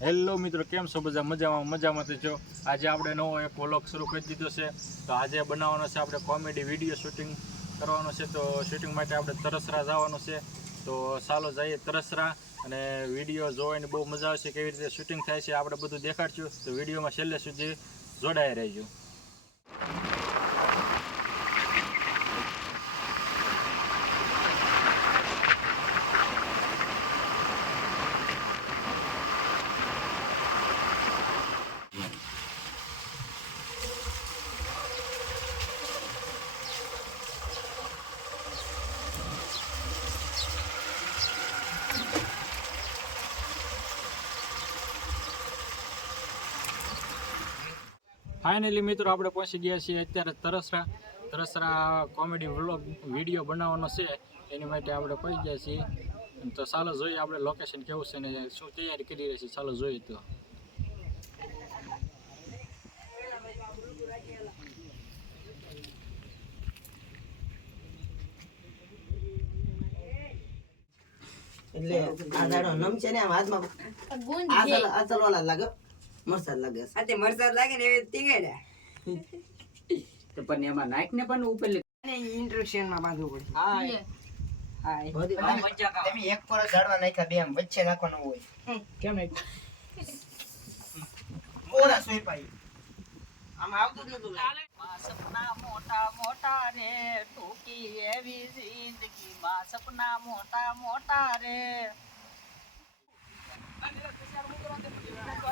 Hello મિત્રો, કેમ છો? બધા મજામાં? મજામાં તો છો આજે આપણે નવો એક વ્લોગ શરૂ કરી દીધો છે. તો આજે બનાવવાનો છે આપણે કોમેડી વીડિયો શૂટિંગ કરવાનો છે. તો શૂટિંગ માટે આપણે તરસરા જવાનું છે. તો ચાલો જઈએ તરસરા અને વીડિયો જોવાની બહુ મજા આવશે કેવી રીતે શૂટિંગ થાય છે આપણે બધું દેખાડશું. તો વિડીયોમાં છેલ્લે સુધી જોડાઈ રહેજો. ફાઇનલી મિત્રો આપણે પહોંચી ગયા છીએ અત્યારે Tarsara. Tarsara comedy vlog video બનાવવાનો છે. એની માટે આપણે પહોંચી ગયા છીએ. તો ચાલો જોઈએ આપણે લોકેશન કેવું છે ને શું તૈયારી કરી રહી છે ચાલો જોઈએ તો. એટલે આ દાડો છે ને આમ હાથમાં. આ. ચલ લાગે. મરસાદ લાગે છે. તે મરસાદ લાગે ને એવી ટીંગાડ્યા તો પણ એમાં નાખ ને પણ ઉપર અને ઇન્ટ્રોડક્શનમાં બાંધવું પડે. હા. તમે મજા કરો. તમે એક પર ઝાડવા નાખ્યા બે આમ વચ્ચે નાખવાનું હોય. કેમ નહીં? મોરા સોય પાઈ આમ આવતું જ નતું સપના મોટા મોટા રે ટૂંકી એવી જિંદગી માં સપના મોટા મોટા રે આ તો ઓલામાં ચોંટાડ્યા. વિડિયો મને ફોર કે લઈ લેજો આ રેડી છે હાલો. થોડુંક આમ થોડુંક બનાવી એટલે વીડિયો ઉતારતી બોલી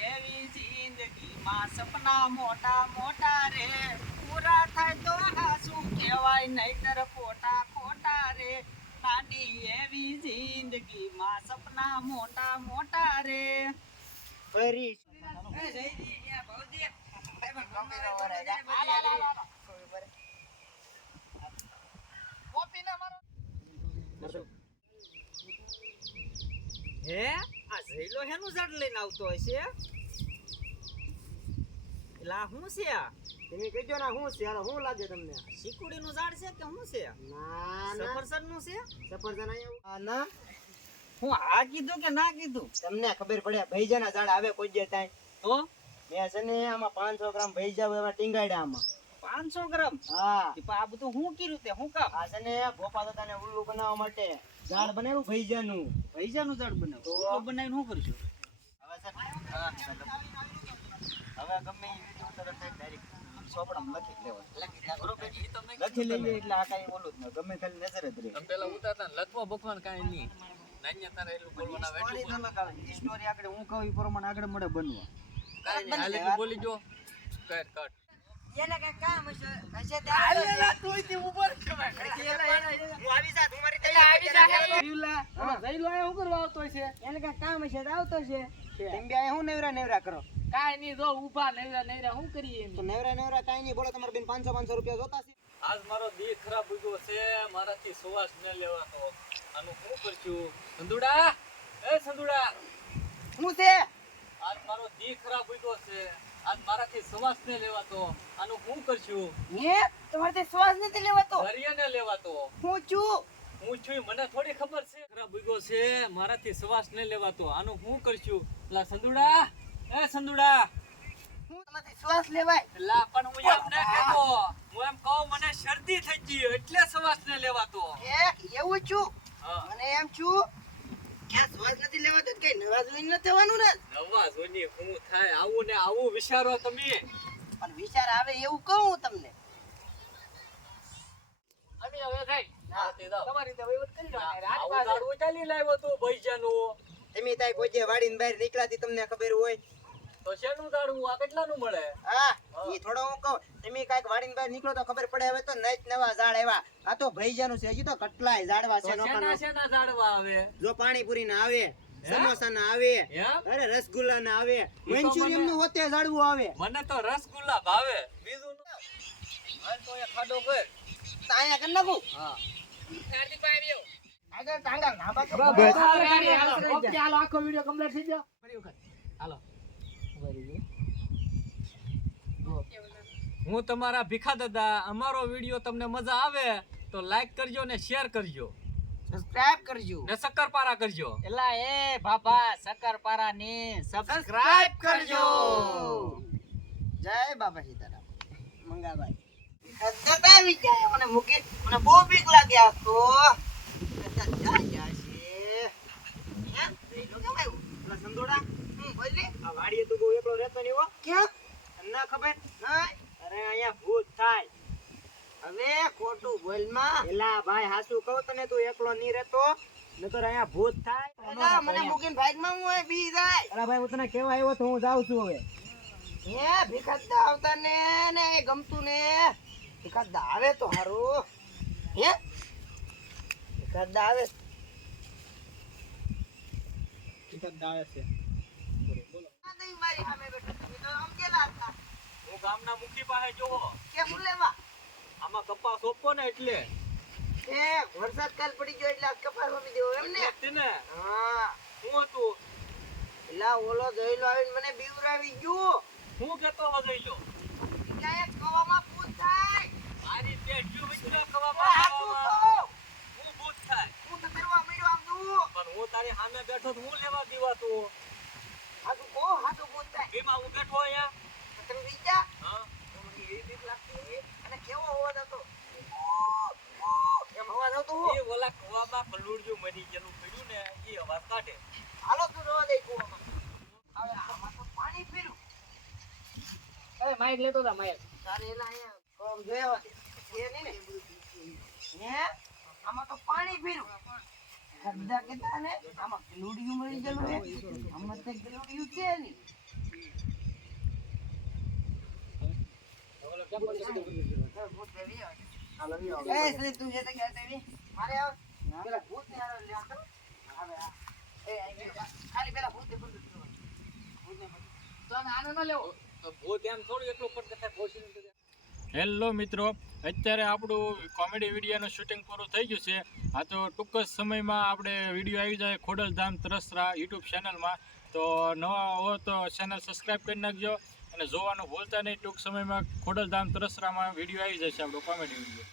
એવી જિંદગીમાં સપના મોટા મોટા રે. પૂરા થાય તો શું કહેવાય? નહીતર ખોટા ખોટા રે. નાની એવી જિંદગીમાં સપના મોટા મોટા રે. ફરી. હે? આ ઝૈલો હેનું ઝાડ લઈને આવતો હશે એલા શું છે આ? તમે કહેજો ને શું છે? હાલો હું લાગે તમને? શીકુડીનું ઝાડ છે કે શું છે? ના ના. છે? સફરજન આ ના હું આ કીધું કે ના કીધું? તમને ખબર પડે ભૈજાના ઝાડ આવે કોઈ જે ત્યાં તો? મેં છે ને આમાં પાંચસો ગ્રામ ભૈજા એવા ટીંગાડ્યા આમાં. પાંચસો ગ્રામ? હા. આ બધું હું કર્યું તે હું કામ? આ છે ને ગોપા દાદાને ઉલ્લુ બનાવવા માટે. ઝાડ બનાવ્યું ભૈજાનું ભૈજાનું ઝાડ બનાવ્યું? તો? બનાવીને શું કરશો? હવે ગમે લખી લેવા. લખી લઈએ એટલે આ કાંઈ ઓલું જ ન ગમે ખાલી નજર જ રહે. પેલા ઉતારતા લખવા બખવાનું કાંઈ નહીં. નાન્યા તારે એટલું બોલવાના સ્ટોરી ન લખાવે. ઈ સ્ટોરી આગળ હું કહું એ પ્રમાણે આગળ મળે બનવા. કાંઈ નહીં બોલી જો કટ કટ એને કઈ કામ હશે હશે તે આલેલા તુંયથી ઉપર છે હું આવી જા તું મારી તઈ આવી જા ઝૈલા, આમાં ઝૈલો અહીંયા કરવા આવતો છે એને કઈ કામ હશે તો આવતો છે તેમ બે હું નેવરા નેવરા કરો? કાંઈ નહીં જો ઊભા નૈરા નૈરા શું કરીએ તો નેવરા નેવરા કાંઈ નહીં બોલો તમારે બેન પાંચસો પાંચસો રૂપિયા જોતા છે. આજ મારો દી ખરાબ ઉગ્યો છે મારાથી સુવાસ ન લેવાતો. આનું શું કરશું? સંદુડા એ સંદુડા હું છે? આજ મારો દી ખરાબ ઉગ્યો છે. આજ મારાથી સુવાસ ન લેવાતો. આનું શું કરશું? હે? તમારે શ્વાસ નથી લેવાતો? ઘરિયા લેવાતો. હું છું. હું છું મને થોડી ખબર છે. ખરાબ ઉગ્યો છે મારાથી શ્વાસ ન લેવાતો. આનું શું કરશું? લા સંદુડા. એ સંદુડા. હું તમારી શ્વાસ લેવાય. લા પણ હું એમ ન કહેતો. હું એમ કહું મને શરદી થઈ ગઈ એટલે શ્વાસ ન લેવાતો. હે? એવું છું? મને એમ છું ક્યાં નથી કઈ નવા જોઈને ન થવાનું ને? નવા જોની હું થાય આવું ને આવું વિચારો તમે. પણ વિચાર આવે એવું કહું હું તમને. અમે હવે કઈ? તમારી વહીવટ કરી દો આવું આની પાસે. દાડવું ચાલી લાવ્યો તું ભૈજાનું. તમે ત્યાં કોઈ વાડીને બહાર નીકળાતી તમને ખબર હોય. તો શેનું આ કેટલાનું મળે? હા એ થોડો હું કહું. તમે કાંઈક વાડીને બહાર નીકળો તો ખબર પડે હવે તો નઈત નવા ઝાડ આવ્યા. આ તો ભૈજાનું છે હજી તો કેટલાય ઝાડવા છે શેના નોખા આવે? જો પાણીપુરી ના આવે. સમોસા ના આવે અરે રસગુલ્લા ના આવે મંચુરિયનનું હોતે જાડવું આવે. મને તો રસગુલ્લા ભાવે. બીજું હાલ તો એ ખાડો કર. તાયા કર નાખું? હા. આગળ ટાંગા લાંબા તો બસ, બસ. હાલો, ઓકે, હાલો, આખો વીડિયો કમ્પ્લીટ થઈ ગયો. ફરી વખત. હાલો. હું. તમારા ભીખા દાદા અમારો વીડિયો તમને મજા આવે તો લાઈક કરજો ને શેર કરજો. સબસ્ક્રાઇબ કરજો. ને શક્કરપારા કરજો. એલા એ બાબા શક્કરપારા ને સબસ્ક્રાઇબ કરજો. જય બાબા સીતારામ. મંગાભાઈ આવી જાય મને મૂકી મને બહુ બીક લાગે આ તો દાદા છે. હે? લઈ લો કેમ આવ્યું? પેલા સંદોડા? હમ, બોલ આ વાડીએ તું બહુ એકલો રહેતો નહીં હો. ક્યાં? ના ખબર? ના, અરે અહીંયા ભૂત થાય. હવે ખોટું બોલમાં. એલા ભાઈ હાસુ કહું તને તું એકલો નહીં રહેતો. નકર અહીંયા ભૂત થાય. એલા, મને મૂકીને ભાગમાં હું બી જાય. અરે ભાઈ હું તને કેવા આવ્યો તો હું જાઉં છું હવે. હે ભીખાદા આવતા ને ને એ ગમતું ને. ભીખાદા આવે તો હારું. હે? ભીખાદા આવે. આ નહીં મારી સામે બેઠો તમે તો આમ કેલા હતા. હું ગામના મુખી પાસે જોવો. કેમ લેવા? આમાં કપાસ સોંપો ને એટલે. એ વરસાદ કાલ પડી ગયો એટલે આજ કપાસ વાવી દેવો એમ ને? એટલે ને? હા. હું હતું? એલા ઓલો જઈલો આવીને મને બીવરાવી ગયું. હું કેતો હતો જઈલો ક્યાંય કવામાં ભૂત થાય. મારી બે જો ઓ, કવામાં. હું ભૂત થાય. હું તો કરવા મળ્યો આમ તું. પણ હું તારી સામે બેઠો તો હું લેવા દેવા તું? હાચું કહો હાચું ભૂત થાય. એમાં હું બેઠો અહીંયા તમે વિચાર. હા. તમને એવી બીક લાગતી અને કેવો અવાજ હતો? એમ અવાજ આવતો એ ઓલા કુવામાં પલુડ્યું મરી ગયેલું પડ્યું ને એ અવાજ કાઢે. હાલો તું રવા દે કુવામાં. હવે આમાં તો પાણી પીરું અરે માઈક લેતો તા માઈક તારે એલા અહીંયા કોમ જોયા એ નહીં ને? હે? આમાં તો પાણી પીરું કીધા ને આમાં ગલુડિયું મરી ગયેલું હે આમાં તો ગલુડિયું છે નહીં. હેલો મિત્રો, અત્યારે આપણું કોમેડી વિડીયોનું શૂટિંગ પૂરું થઈ ગયું છે. આ તો ટૂંક જ સમયમાં આપણે વીડિયો આવી જાય ખોડલધામ તરસરા યુટ્યુબ ચેનલમાં તો નવા હો તો ચેનલ સબસ્ક્રાઈબ કરી નાખજો. અને જોવાનું ભૂલતા નહીં. ટૂંક સમયમાં ખોડલધામ તરસરામાં વીડિયો આવી જશે આપણો કોમેડી વીડિયો.